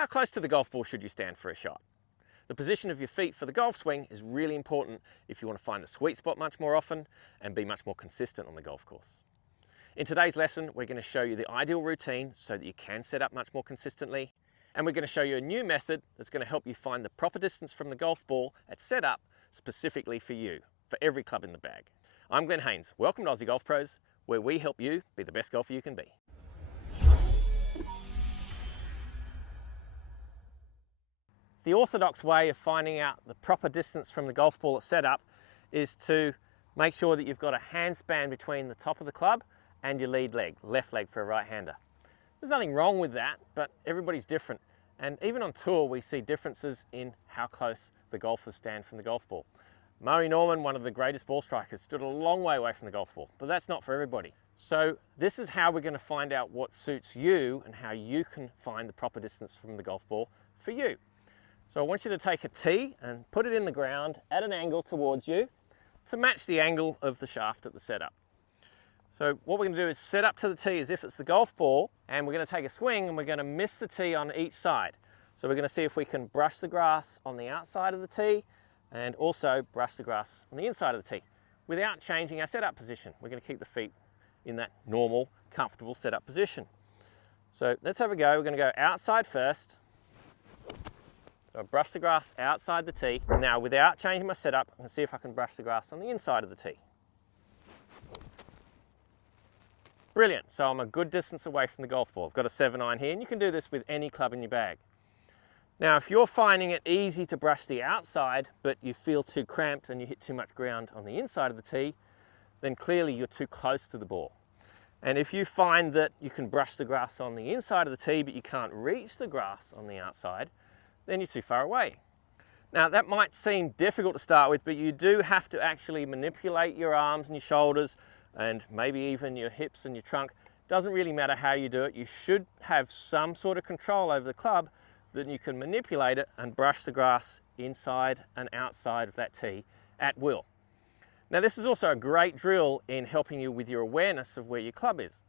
How close to the golf ball should you stand for a shot? The position of your feet for the golf swing is really important if you want to find the sweet spot much more often and be much more consistent on the golf course. In today's lesson, we're going to show you the ideal routine so that you can set up much more consistently. And we're going to show you a new method that's going to help you find the proper distance from the golf ball at setup specifically for you, for every club in the bag. I'm Glen Haynes. Welcome to Aussie Golf Pros, where we help you be the best golfer you can be. The orthodox way of finding out the proper distance from the golf ball at setup is to make sure that you've got a hand span between the top of the club and your lead leg, left leg for a right-hander. There's nothing wrong with that, but everybody's different. And even on tour, we see differences in how close the golfers stand from the golf ball. Moe Norman, one of the greatest ball strikers, stood a long way away from the golf ball, but that's not for everybody. So this is how we're going to find out what suits you and how you can find the proper distance from the golf ball for you. So I want you to take a tee and put it in the ground at an angle towards you to match the angle of the shaft at the setup. So what we're going to do is set up to the tee as if it's the golf ball, and we're going to take a swing and we're going to miss the tee on each side. So we're going to see if we can brush the grass on the outside of the tee and also brush the grass on the inside of the tee without changing our setup position. We're going to keep the feet in that normal, comfortable setup position. So let's have a go. We're going to go outside first. So I brush the grass outside the tee. Now, without changing my setup, I'm going to see if I can brush the grass on the inside of the tee. Brilliant. So I'm a good distance away from the golf ball. I've got a 7-iron here, and you can do this with any club in your bag. Now, if you're finding it easy to brush the outside, but you feel too cramped and you hit too much ground on the inside of the tee, then clearly you're too close to the ball. And if you find that you can brush the grass on the inside of the tee, but you can't reach the grass on the outside, then you're too far away. Now that might seem difficult to start with, but you do have to actually manipulate your arms and your shoulders and maybe even your hips and your trunk. Doesn't really matter how you do it. You should have some sort of control over the club that you can manipulate it and brush the grass inside and outside of that tee at will. Now this is also a great drill in helping you with your awareness of where your club is.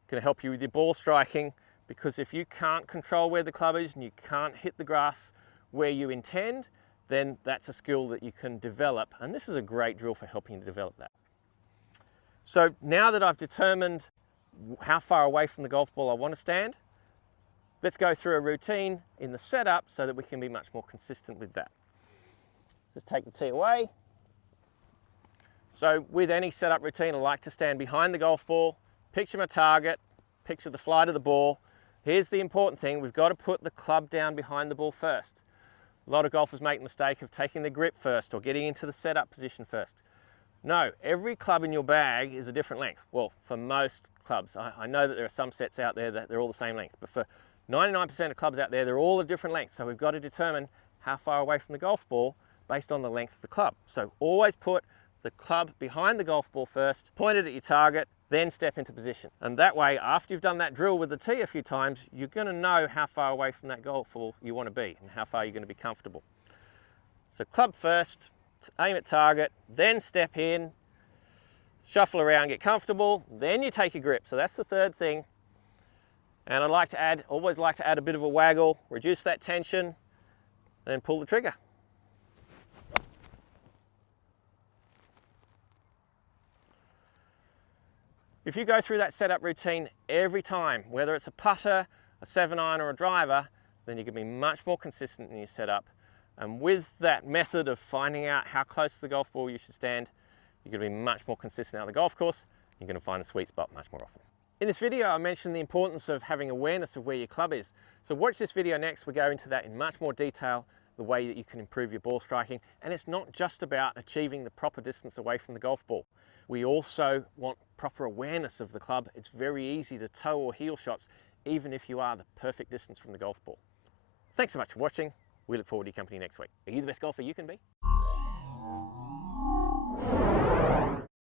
It's going to help you with your ball striking, because if you can't control where the club is and you can't hit the grass where you intend, then that's a skill that you can develop. And this is a great drill for helping you to develop that. So now that I've determined how far away from the golf ball I want to stand, let's go through a routine in the setup so that we can be much more consistent with that. Just take the tee away. So with any setup routine, I like to stand behind the golf ball, picture my target, picture the flight of the ball. Here's the important thing, we've got to put the club down behind the ball first. A lot of golfers make the mistake of taking the grip first or getting into the setup position first. No, every club in your bag is a different length. Well, for most clubs, I know that there are some sets out there that they're all the same length, but for 99% of clubs out there, they're all a different length. So we've got to determine how far away from the golf ball based on the length of the club. So always put the club behind the golf ball first, point it at your target, then step into position. And that way, after you've done that drill with the tee a few times, you're going to know how far away from that golf ball you want to be and how far you're going to be comfortable. So club first, aim at target, then step in, shuffle around, get comfortable, then you take your grip. So that's the third thing. And I always like to add a bit of a waggle, reduce that tension, then pull the trigger. If you go through that setup routine every time, whether it's a putter, a 7-iron or a driver, then you can be much more consistent in your setup. And with that method of finding out how close to the golf ball you should stand, you're going to be much more consistent out of the golf course. You're going to find the sweet spot much more often. In this video, I mentioned the importance of having awareness of where your club is. So watch this video next. We go into that in much more detail, the way that you can improve your ball striking. And it's not just about achieving the proper distance away from the golf ball. We also want proper awareness of the club. It's very easy to toe or heel shots, even if you are the perfect distance from the golf ball. Thanks so much for watching. We look forward to your company next week. Are you the best golfer you can be?